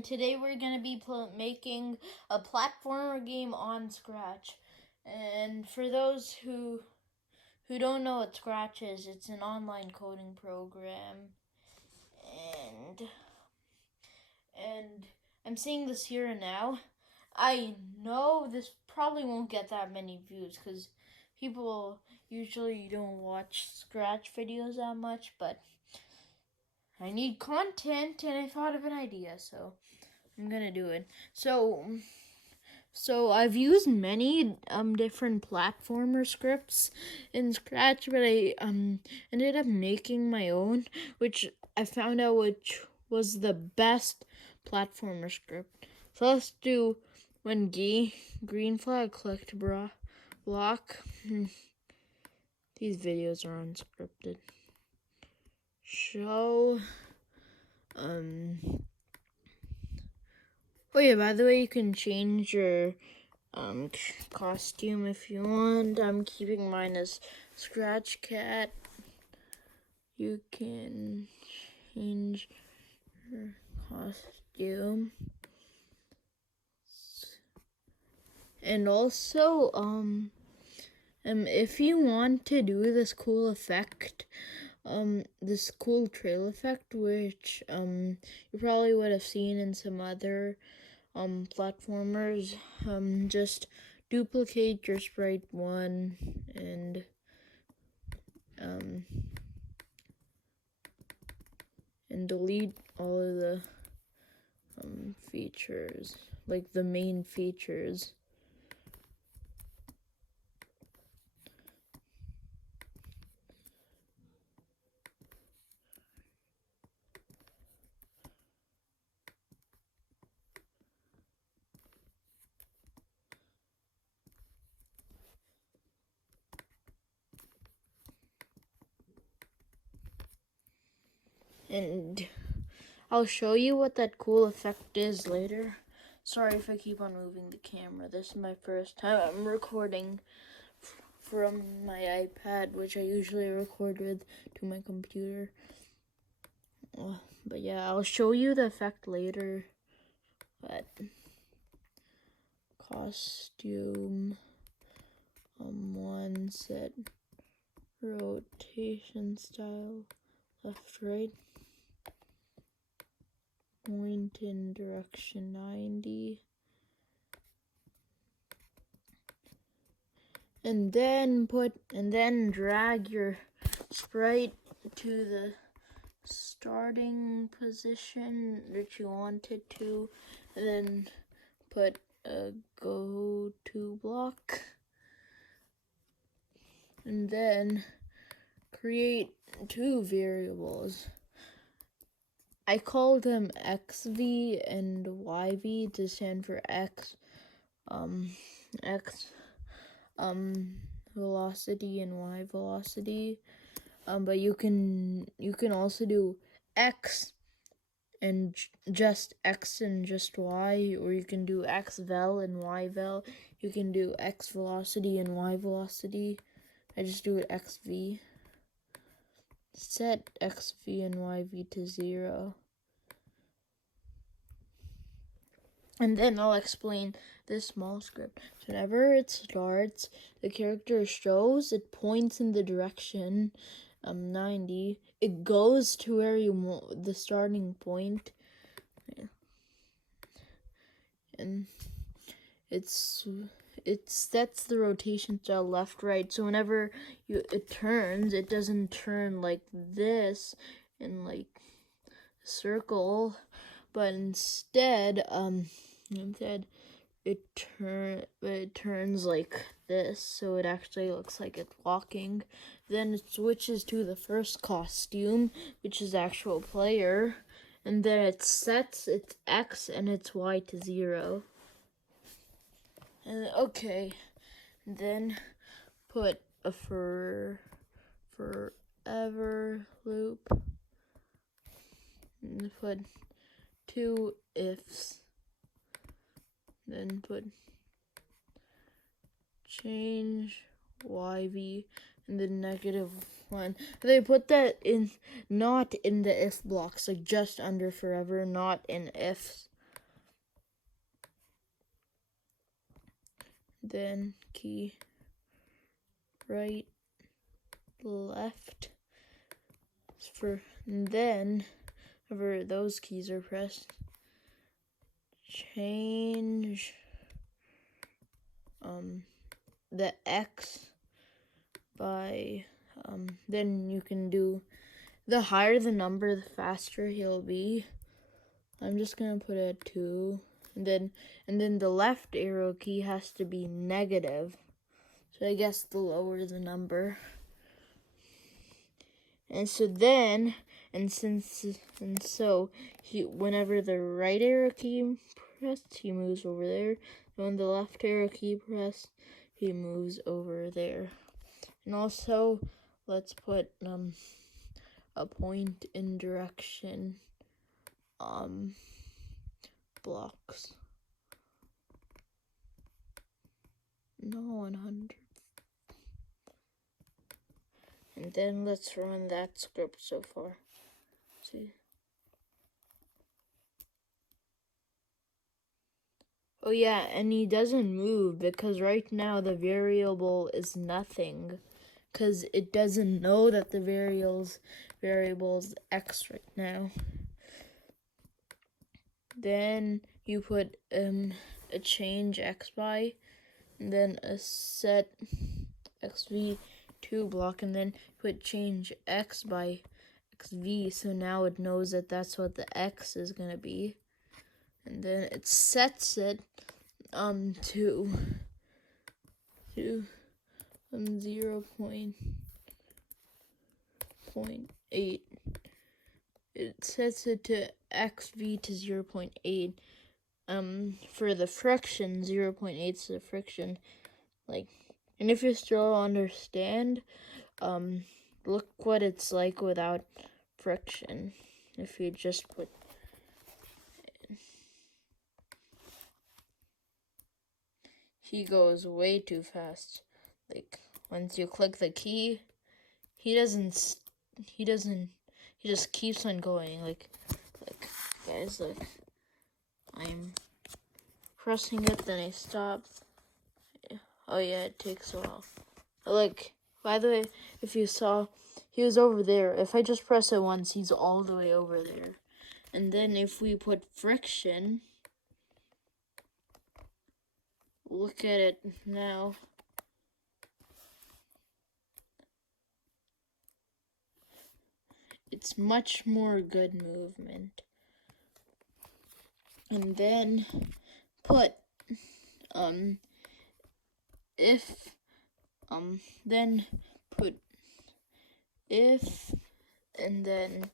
and today we're going to be making a platformer game on Scratch. And for those who don't know what Scratch is, it's an online coding program. And I'm seeing this here and now. I know this probably won't get that many views because people usually don't watch Scratch videos that much, but I need content and I thought of an idea, so I'm gonna do it. So I've used many different platformer scripts in Scratch, but I ended up making my own, which I found out which was the best platformer script. So let's do when green flag clicked block. These videos are unscripted. Show Oh yeah, by the way, you can change your costume if you want. I'm keeping mine as Scratch Cat. You can change your costume. And also, if you want to do this cool effect, this cool trail effect, which you probably would have seen in some other platformers, just duplicate your sprite 1 and delete all of the features, like the main features. And I'll show you what that cool effect is later. Sorry if I keep on moving the camera. This is my first time I'm recording from my iPad, which I usually record with, to my computer. But yeah, I'll show you the effect later. But costume, one set rotation style, left, right. Point in direction 90. And then drag your sprite to the starting position that you want it to, and then put a go to block, and then create two variables. I call them XV and YV to stand for X velocity and Y velocity. But you can also do X and just X and just Y, or you can do X vel and Y vel. You can do X velocity and Y velocity. I just do it XV. Set XV and YV to 0. And then I'll explain this small script. So whenever it starts, the character shows, it points in the direction 90. It goes to where you want the starting point. Yeah. And it sets the rotation style left, right. So whenever it turns, it doesn't turn like this in like a circle, but instead it turns like this, so it actually looks like it's walking. Then it switches to the first costume, which is actual player, and then it sets its X and its Y to 0. And okay, then put a forever loop, and put 2 ifs. Then put change YV and then -1. They put that in, not in the if blocks, like just under forever, not in ifs. then key right, left, and then whenever those keys are pressed, change the X by, then you can do, the higher the number, the faster he'll be. I'm just gonna put it at 2, and then the left arrow key has to be negative. So I guess the lower the number. And so then, whenever the right arrow key pressed, he moves over there. And when the left arrow key pressed, he moves over there. And also, let's put a point in direction blocks. No, 100. And then let's run that script so far. See. Oh yeah, and he doesn't move because right now the variable is nothing, because it doesn't know that the variable is x right now. Then you put a change x by, and then a set xv2 block, and then put change x by xv, so now it knows that that's what the x is gonna be. And then it sets it to 0.8. It sets it to xv to 0.8. For the friction, 0.8 is the friction. And if you still understand, look what it's like without friction. If you just put, he goes way too fast. Once you click the key, he just keeps on going. Guys, I'm pressing it, then I stop. Oh yeah, it takes a while. By the way, if you saw, he was over there. If I just press it once, he's all the way over there. And then if we put friction, look at it now. It's much more good movement. And then put then put if, and then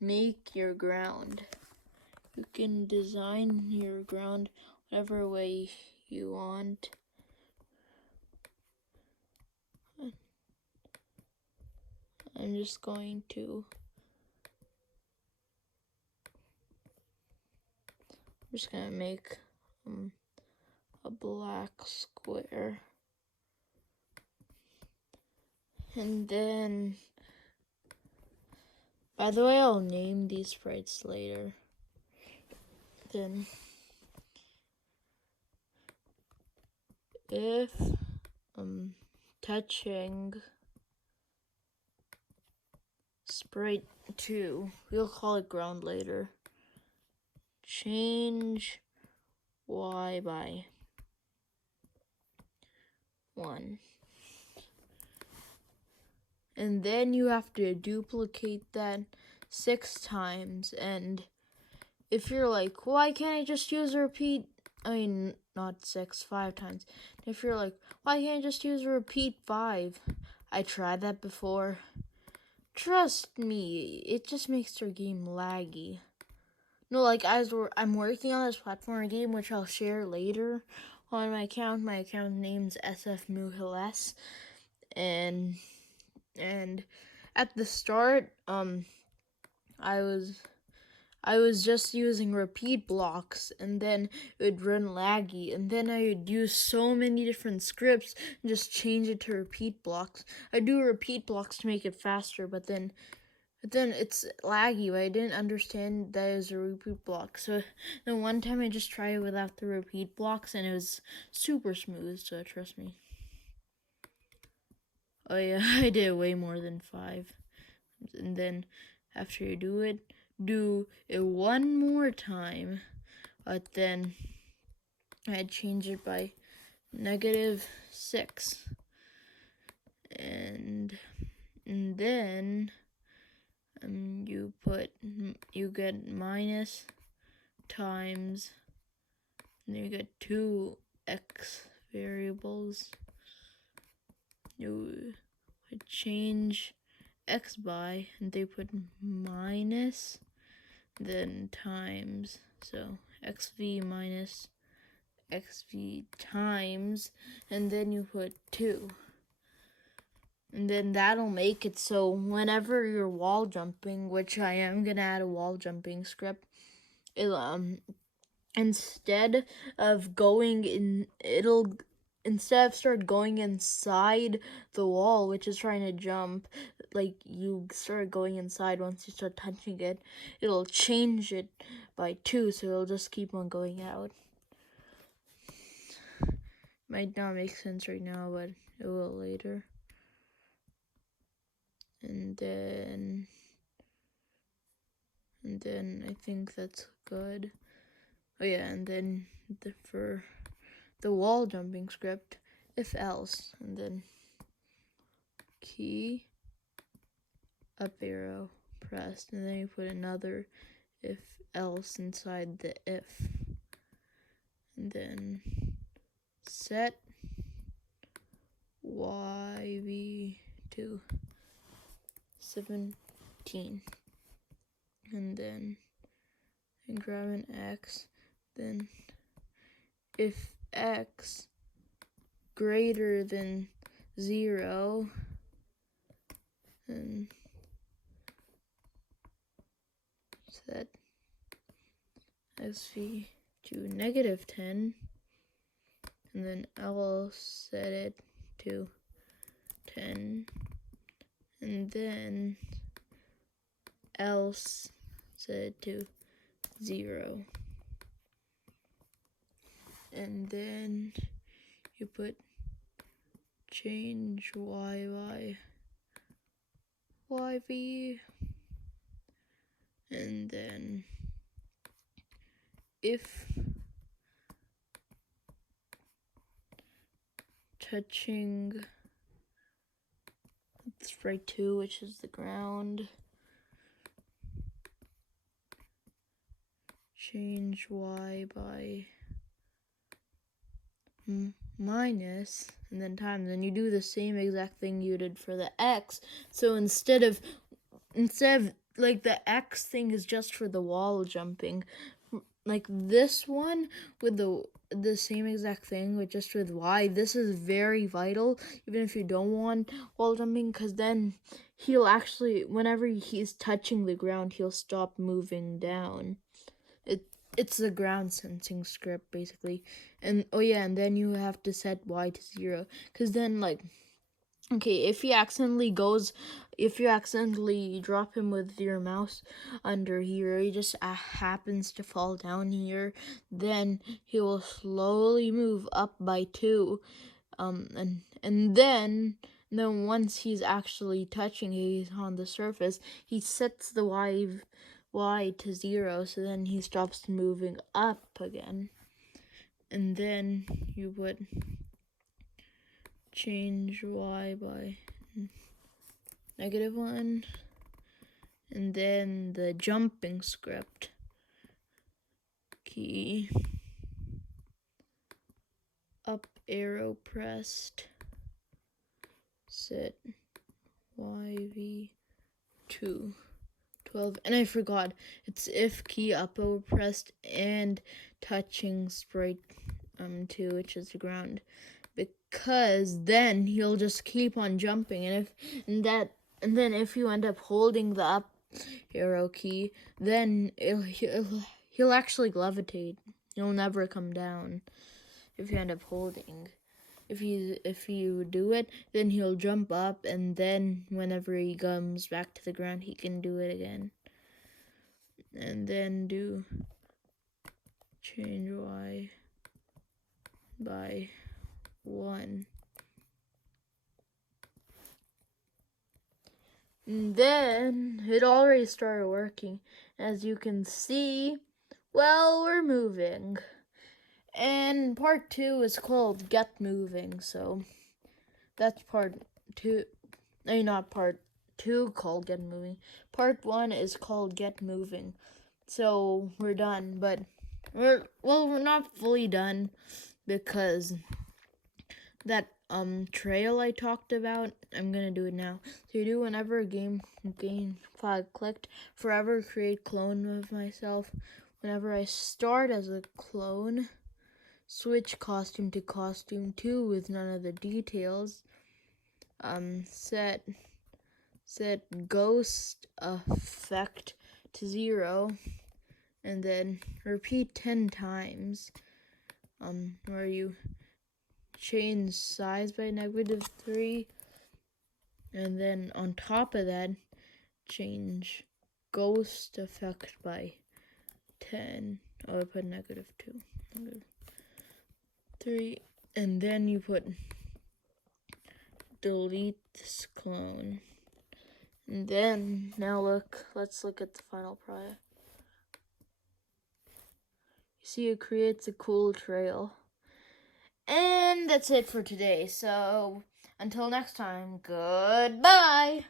make your ground. You can design your ground whatever way you want. I'm just going to make a black square. And then, by the way, I'll name these sprites later. Then, if touching sprite 2, we'll call it ground later, change y by 1. And then you have to duplicate that 6 times. And if you're like, why can't I just use a repeat? I mean, not 6, 5 times. If you're like, why can't I just use a repeat 5? I tried that before. Trust me, it just makes your game laggy. No, I'm working on this platform game, which I'll share later on my account. My account name's sfmuhiles, and at the start, I was just using repeat blocks, and then it would run laggy, and then I would use so many different scripts and just change it to repeat blocks. I do repeat blocks to make it faster, but then But then it's laggy, but I didn't understand that it was a repeat block. So then one time I just tried it without the repeat blocks, and it was super smooth, so trust me. Oh yeah, I did way more than 5. And then after you do it one more time. But then I'd change it by -6. And then you get minus times, and you get 2 x variables. You would change x by, and they put minus, then times, so xv minus xv times, and then you put 2. And then that'll make it so whenever you're wall jumping, which I am gonna add a wall jumping script, instead of start going inside the wall, which is trying to jump, like you start going inside once you start touching it, it'll change it by 2, so it'll just keep on going out. Might not make sense right now, but it will later. And then I think that's good. Oh yeah, and then for the wall jumping script, if else, and then key, up arrow pressed, and then you put another if else inside the if, and then set yv to 17, and then grab an x, then if x greater than 0, and set sv to -10, and then I'll set it to 10, and then else set it to 0, and then you put change yv, and then if touching, let's write 2, which is the ground, change y by minus, and then times, and you do the same exact thing you did for the x. So instead of like the x thing is just for the wall jumping, like this one with the same exact thing with just with y, this is very vital even if you don't want wall jumping, because then he'll actually, whenever he's touching the ground, he'll stop moving down. It's the ground sensing script basically. And oh yeah, and then you have to set y to 0, because then, like, okay, if you accidentally drop him with your mouse under here, he just happens to fall down here, then he will slowly move up by 2, and then once he's actually touching, he's on the surface, he sets the y to 0, so then he stops moving up again. And then you would change y by -1, and then the jumping script, key, up arrow pressed, set yv to 12, and I forgot, it's if key up arrow pressed and touching sprite 2, which is the ground, because then he'll just keep on jumping, and then if you end up holding the up arrow key, then he'll actually levitate. He'll never come down if you end up holding. if you do it, then he'll jump up, and then whenever he comes back to the ground, he can do it again. And then do change y by 1. And then it already started working. As you can see, well, we're moving. And part 2 is called Get Moving, so that's part 2. No, not part 2 called Get Moving. Part 1 is called Get Moving. So we're done, but we're not fully done, because that trail I talked about, I'm gonna do it now. So you do whenever a game flag clicked, forever create clone of myself. Whenever I start as a clone, switch costume to costume 2 with none of the details. Set ghost effect to 0, and then repeat 10 times. Where you change size by -3, and then on top of that, change ghost effect by 10. Oh, I put -2, -3, and then you put delete this clone. And then, now let's look at the final product. You see, it creates a cool trail. And that's it for today. So, until next time, goodbye!